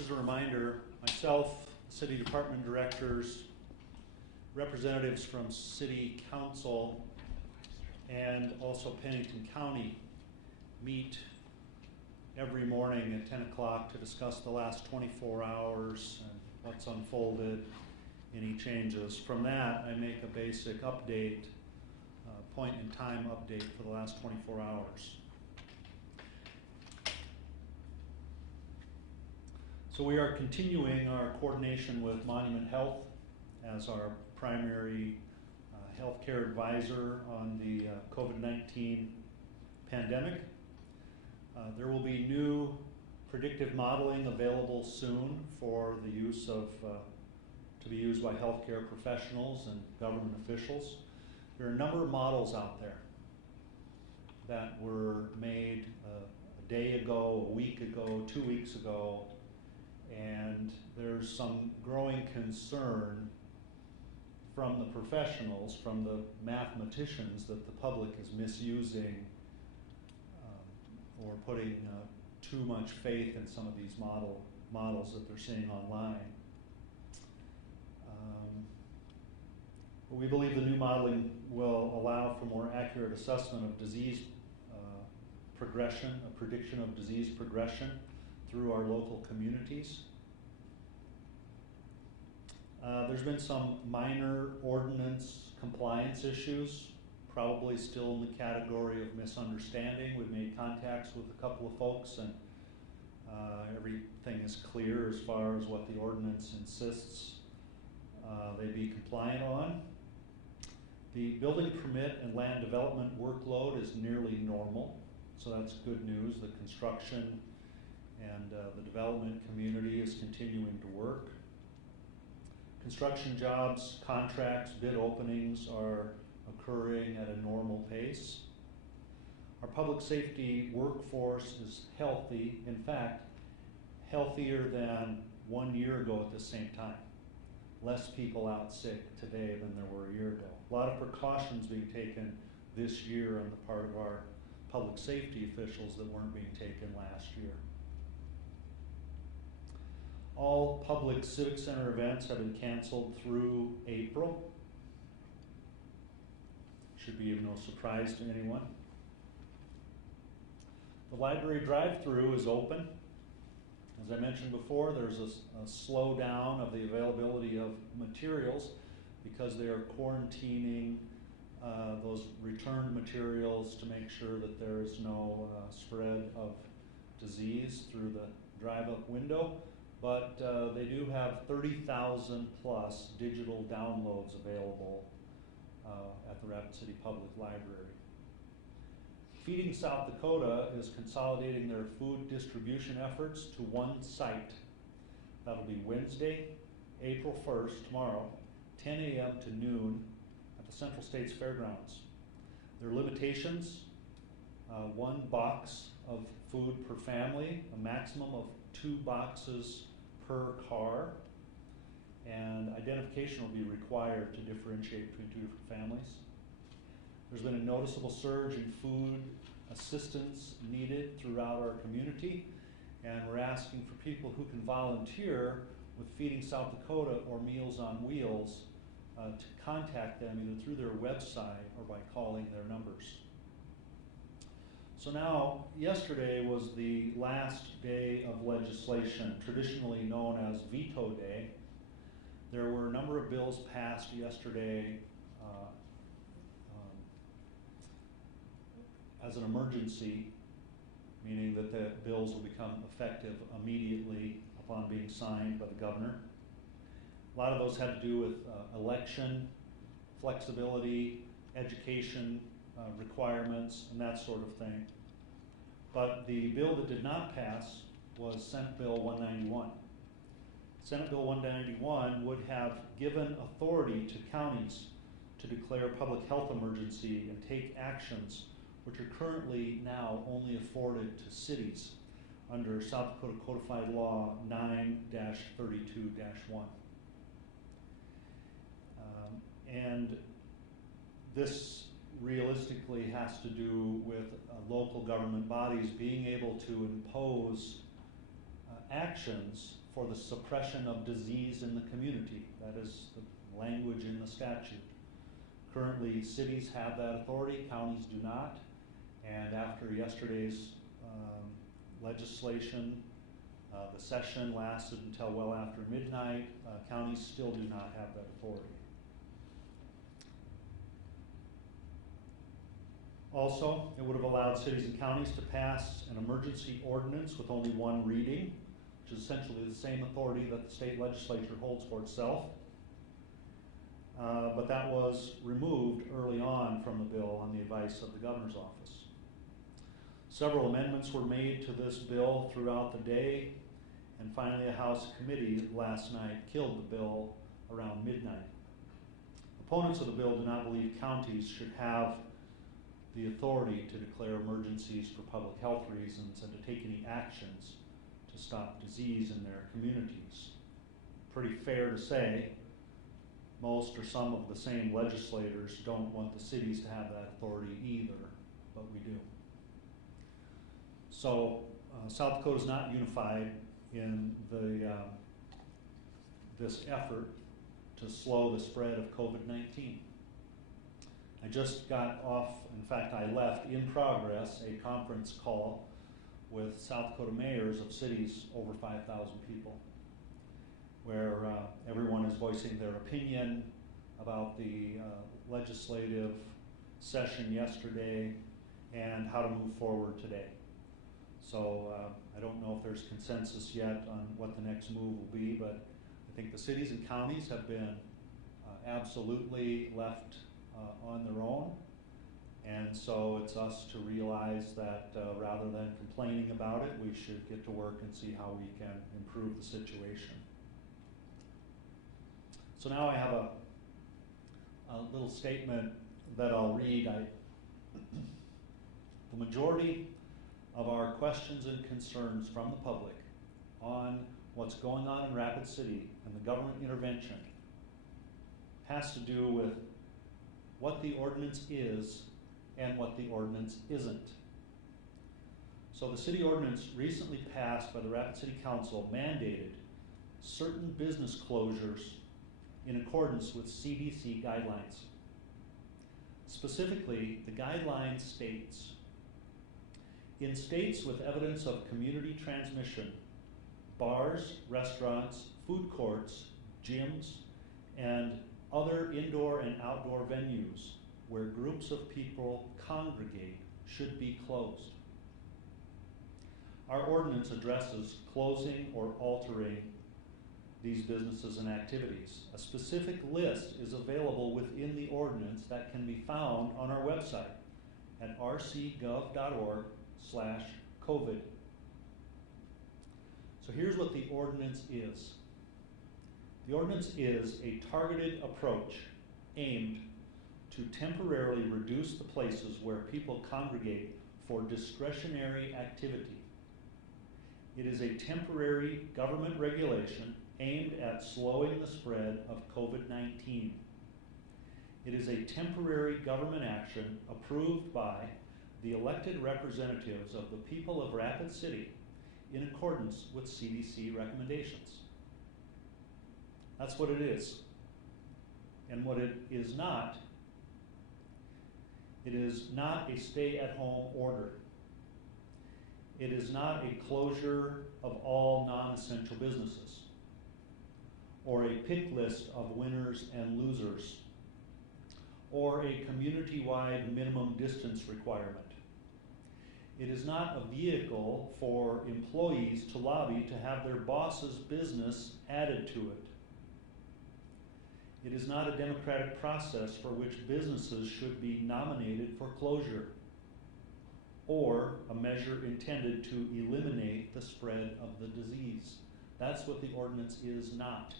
As a reminder, myself, city department directors, representatives from city council, and also Pennington County meet every morning at 10 o'clock to discuss the last 24 hours and what's unfolded, any changes. From that, I make a basic update, point in time update for the last 24 hours. So we are continuing our coordination with Monument Health as our primary healthcare advisor on the COVID-19 pandemic. There will be new predictive modeling available soon for the use of, to be used by healthcare professionals and government officials. There are a number of models out there that were made a day ago, a week ago, 2 weeks ago, and there's some growing concern from the professionals, from the mathematicians, that the public is misusing or putting too much faith in some of these models that they're seeing online. We believe the new modeling will allow for more accurate assessment of disease progression, a prediction of disease progression through our local communities. There's been some minor ordinance compliance issues, probably still in the category of misunderstanding. We've made contacts with a couple of folks, and everything is clear as far as what the ordinance insists they be compliant on. The building permit and land development workload is nearly normal, so that's good news. The construction and the development community is continuing to work. Construction jobs, contracts, bid openings are occurring at a normal pace. Our public safety workforce is healthy, in fact, healthier than 1 year ago at the same time. Less people out sick today than there were a year ago. A lot of precautions being taken this year on the part of our public safety officials that weren't being taken last year. All public civic center events have been canceled through April. Should be of no surprise to anyone. The library drive-through is open. As I mentioned before, there's a slowdown of the availability of materials because they are quarantining those returned materials to make sure that there is no spread of disease through the drive-up window. But they do have 30,000 plus digital downloads available at the Rapid City Public Library. Feeding South Dakota is consolidating their food distribution efforts to one site. That'll be Wednesday, April 1st, tomorrow, 10 a.m. to noon at the Central States Fairgrounds. Their limitations, 1 box of food per family, a maximum of 2 boxes per car, and identification will be required to differentiate between 2 different families. There's been a noticeable surge in food assistance needed throughout our community, and we're asking for people who can volunteer with Feeding South Dakota or Meals on Wheels to contact them either through their website or by calling their numbers. So now, yesterday was the last day of legislation, traditionally known as Veto Day. There were a number of bills passed yesterday as an emergency, meaning that the bills will become effective immediately upon being signed by the governor. A lot of those had to do with election, flexibility, education requirements, and that sort of thing. But the bill that did not pass was Senate Bill 191. Senate Bill 191 would have given authority to counties to declare public health emergency and take actions which are currently now only afforded to cities under South Dakota Codified Law 9-32-1. And this realistically has to do with local government bodies being able to impose actions for the suppression of disease in the community. That is the language in the statute. Currently, cities have that authority, counties do not. And after yesterday's legislation, the session lasted until well after midnight. Counties still do not have that authority. Also, it would have allowed cities and counties to pass an emergency ordinance with only one reading, which is essentially the same authority that the state legislature holds for itself. But that was removed early on from the bill on the advice of the governor's office. Several amendments were made to this bill throughout the day, and finally a House committee last night killed the bill around midnight. Opponents of the bill do not believe counties should have the authority to declare emergencies for public health reasons and to take any actions to stop disease in their communities. Pretty fair to say, most or some of the same legislators don't want the cities to have that authority either, but we do. So South Dakota is not unified in this effort to slow the spread of COVID-19. I just got off, in fact I left in progress, a conference call with South Dakota mayors of cities over 5,000 people, where everyone is voicing their opinion about the legislative session yesterday and how to move forward today. So I don't know if there's consensus yet on what the next move will be, but I think the cities and counties have been absolutely left on their own. And so it's us to realize that rather than complaining about it, we should get to work and see how we can improve the situation. So now I have a little statement that I'll read. The majority of our questions and concerns from the public on what's going on in Rapid City and the government intervention has to do with what the ordinance is and what the ordinance isn't. So the city ordinance recently passed by the Rapid City Council mandated certain business closures in accordance with CDC guidelines. Specifically, the guideline states, in states with evidence of community transmission, bars, restaurants, food courts, gyms, and other indoor and outdoor venues where groups of people congregate should be closed. Our ordinance addresses closing or altering these businesses and activities. A specific list is available within the ordinance that can be found on our website at rcgov.org/COVID. So here's what the ordinance is. The ordinance is a targeted approach aimed to temporarily reduce the places where people congregate for discretionary activity. It is a temporary government regulation aimed at slowing the spread of COVID-19. It is a temporary government action approved by the elected representatives of the people of Rapid City in accordance with CDC recommendations. That's what it is. And what it is not a stay-at-home order. It is not a closure of all non-essential businesses or a pick list of winners and losers or a community-wide minimum distance requirement. It is not a vehicle for employees to lobby to have their boss's business added to it. It is not a democratic process for which businesses should be nominated for closure, or a measure intended to eliminate the spread of the disease. That's what the ordinance is not.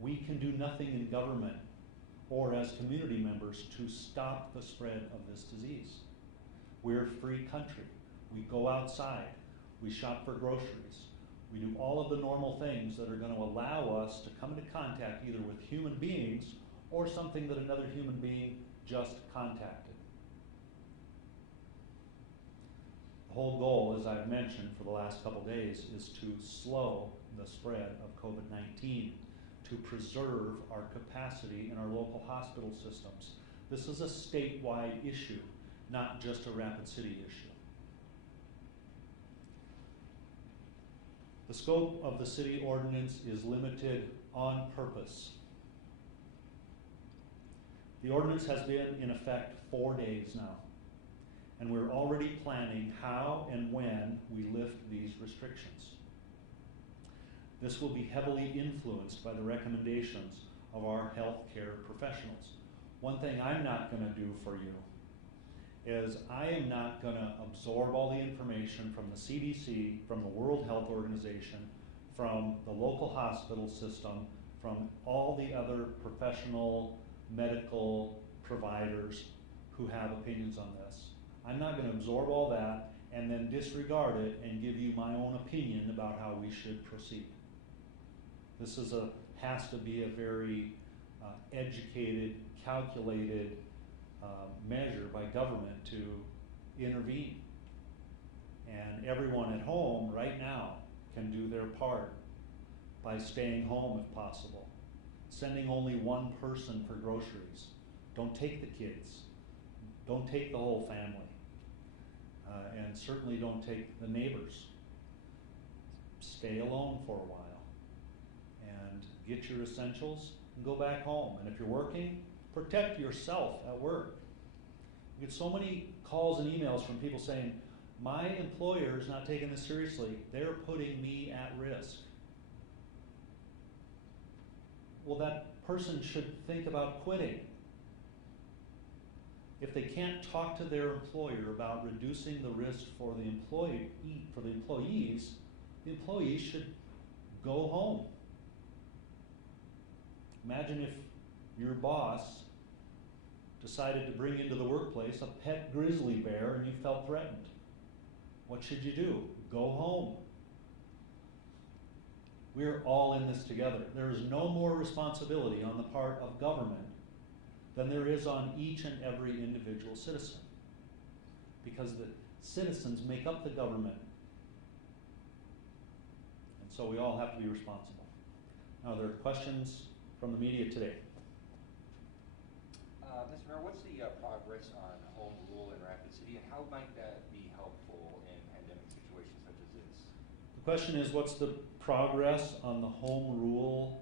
We can do nothing in government or as community members to stop the spread of this disease. We're a free country. We go outside. We shop for groceries. We do all of the normal things that are going to allow us to come into contact either with human beings or something that another human being just contacted. The The whole goal, as I've mentioned for the last couple days, is to slow the spread of COVID-19, to preserve our capacity in our local hospital systems. This is a statewide issue, not just a Rapid City issue. The scope of the city ordinance is limited on purpose. The ordinance has been in effect 4 days now, and we're already planning how and when we lift these restrictions. This will be heavily influenced by the recommendations of our healthcare professionals. One thing I'm not going to do for you is I am not going to absorb all the information from the CDC, from the World Health Organization, from the local hospital system, from all the other professional medical providers who have opinions on this. I'm not going to absorb all that and then disregard it and give you my own opinion about how we should proceed. This has to be a very educated, calculated measure by government to intervene. And everyone at home right now can do their part by staying home if possible. Sending only one person for groceries. Don't take the kids. Don't take the whole family. And certainly don't take the neighbors. Stay alone for a while and get your essentials and go back home. And if you're working, protect yourself at work. We get so many calls and emails from people saying, my employer is not taking this seriously. They're putting me at risk. Well, that person should think about quitting. If they can't talk to their employer about reducing the risk for the employees, the employees should go home. Imagine if your boss decided to bring into the workplace a pet grizzly bear and you felt threatened. What should you do? Go home. We're all in this together. There is no more responsibility on the part of government than there is on each and every individual citizen, because the citizens make up the government. And so we all have to be responsible. Now, there are questions from the media today. Mr. Mayor, what's the progress on home rule in Rapid City, and how might that be helpful in pandemic situations such as this? The question is, what's the progress on the home rule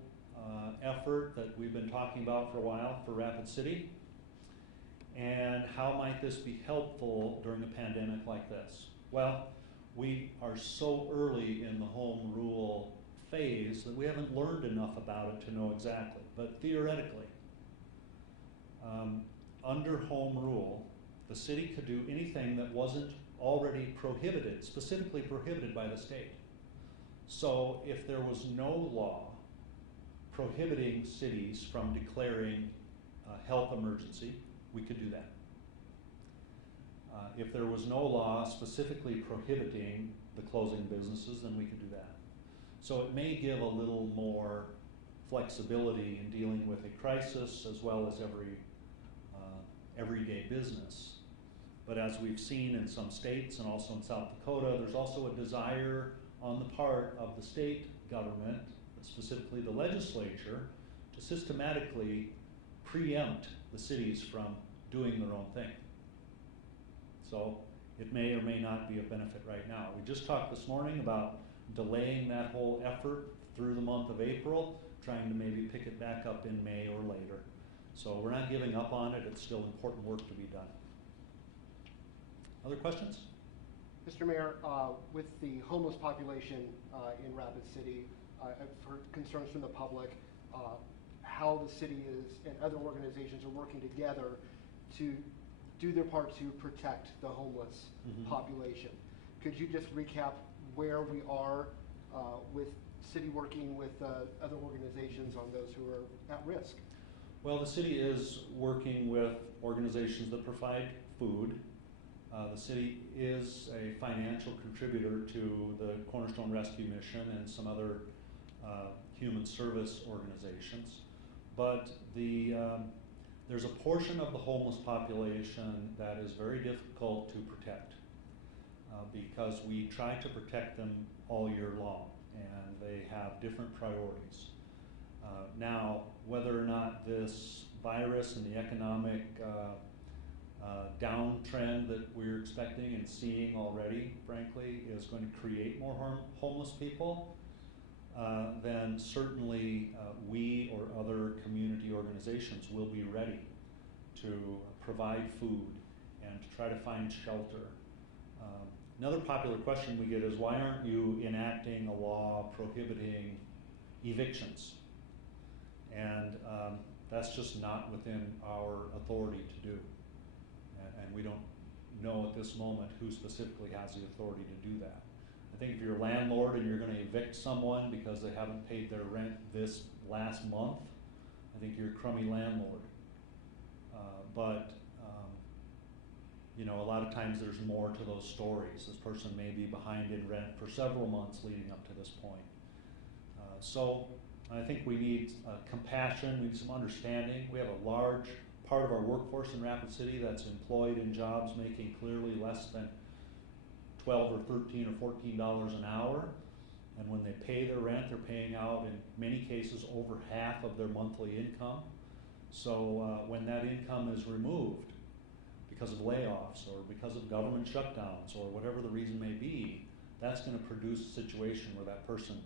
effort that we've been talking about for a while for Rapid City? And how might this be helpful during a pandemic like this? Well, we are so early in the home rule phase that we haven't learned enough about it to know exactly. But theoretically, under home rule, the city could do anything that wasn't already prohibited, specifically prohibited by the state. So if there was no law prohibiting cities from declaring a health emergency, we could do that. If there was no law specifically prohibiting the closing businesses, then we could do that. So it may give a little more flexibility in dealing with a crisis as well as everyday business. But as we've seen in some states and also in South Dakota, there's also a desire on the part of the state government, specifically the legislature, to systematically preempt the cities from doing their own thing. So it may or may not be a benefit right now. We just talked this morning about delaying that whole effort through the month of April, trying to maybe pick it back up in May or later. So we're not giving up on it. It's still important work to be done. Other questions? Mr. Mayor, with the homeless population in Rapid City, I've heard concerns from the public how the city is and other organizations are working together to do their part to protect the homeless population. Could you just recap where we are with city working with other organizations on those who are at risk? Well, the city is working with organizations that provide food. The city is a financial contributor to the Cornerstone Rescue Mission and some other human service organizations. But there's a portion of the homeless population that is very difficult to protect. because we try to protect them all year long, and they have different priorities. Now, whether or not this virus and the economic downtrend that we're expecting and seeing already, frankly, is going to create more homeless people, then certainly we or other community organizations will be ready to provide food and to try to find shelter. Another popular question we get is, why aren't you enacting a law prohibiting evictions? And that's just not within our authority to do. And we don't know at this moment who specifically has the authority to do that. I think if you're a landlord and you're going to evict someone because they haven't paid their rent this last month, I think you're a crummy landlord. You know, a lot of times there's more to those stories. This person may be behind in rent for several months leading up to this point. So I think we need compassion, we need some understanding. We have a large part of our workforce in Rapid City that's employed in jobs making clearly less than $12 or $13 or $14 an hour. And when they pay their rent, they're paying out in many cases over half of their monthly income. So when that income is removed because of layoffs or because of government shutdowns or whatever the reason may be, that's going to produce a situation where that person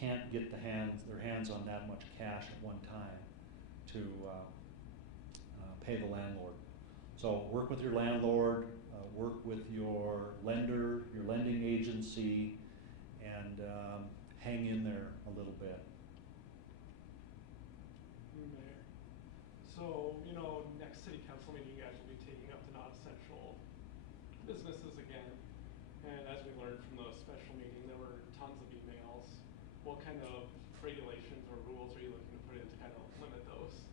can't get their hands on that much cash at one time to pay the landlord. So work with your landlord, work with your lender, your lending agency, and hang in there a little bit. Mayor. So, you know, next city council meeting, you guys will be taking up the non-essential businesses again. And as we learned from the special meeting, there were tons of emails. What kind of regulations or rules are you looking to put in to kind of limit those?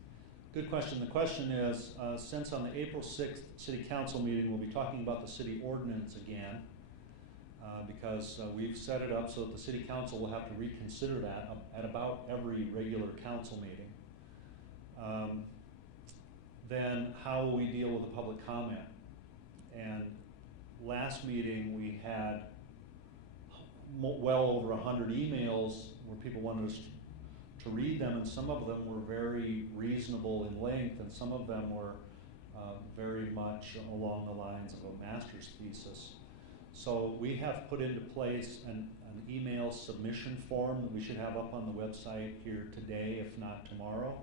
Good question. The question is, since on the April 6th city council meeting, we'll be talking about the city ordinance again, because we've set it up so that the city council will have to reconsider that at about every regular council meeting. Then how will we deal with the public comment? And last meeting we had well over 100 emails where people wanted us to read them, and some of them were very reasonable in length, and some of them were very much along the lines of a master's thesis. So we have put into place an email submission form that we should have up on the website here today, if not tomorrow,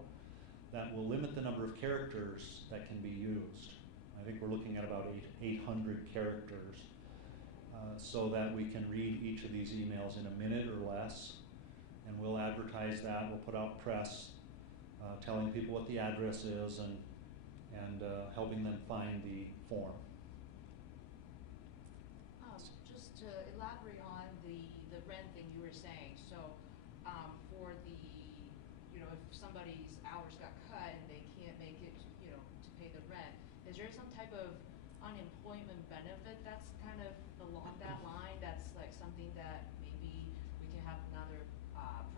that will limit the number of characters that can be used. I think we're looking at about 800 characters, so that we can read each of these emails in a minute or less. And we'll advertise that, we'll put out press telling people what the address is and helping them find the form. Just to elaborate on the rent thing you were saying, so for the, you know, if somebody's hours got cut and they can't make it, you know, to pay the rent, is there some type of unemployment benefit that's kind of along that line, that's like something that maybe we can have another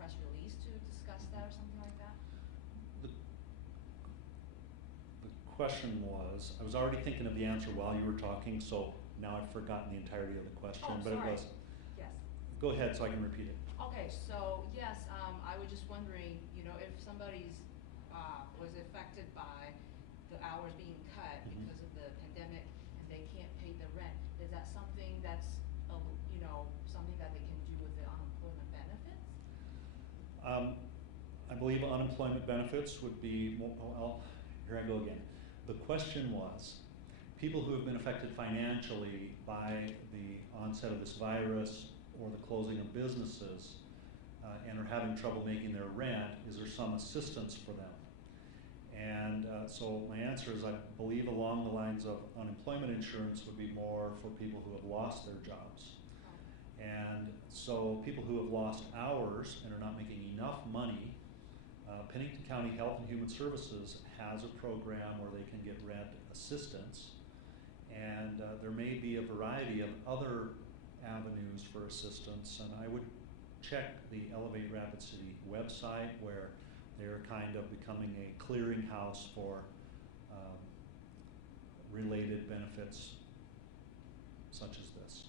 press release to discuss that or something like that? The question was, I was already thinking of the answer while you were talking, so now I've forgotten the entirety of the question, but sorry. it was. Yes. Go ahead so I can repeat it. Okay, so yes, I was just wondering, you know, if somebody's was affected by the hours being cut because of the pandemic and they can't pay the rent, is that something that's, you know, something that they can do with the unemployment benefits? I believe unemployment benefits would be, well, here I go again. The question was, people who have been affected financially by the onset of this virus or the closing of businesses and are having trouble making their rent, is there some assistance for them? And so my answer is, I believe along the lines of unemployment insurance would be more for people who have lost their jobs. And so people who have lost hours and are not making enough money, Pennington County Health and Human Services has a program where they can get rent assistance. And there may be a variety of other avenues for assistance, and I would check the Elevate Rapid City website, where they're kind of becoming a clearinghouse for related benefits such as this.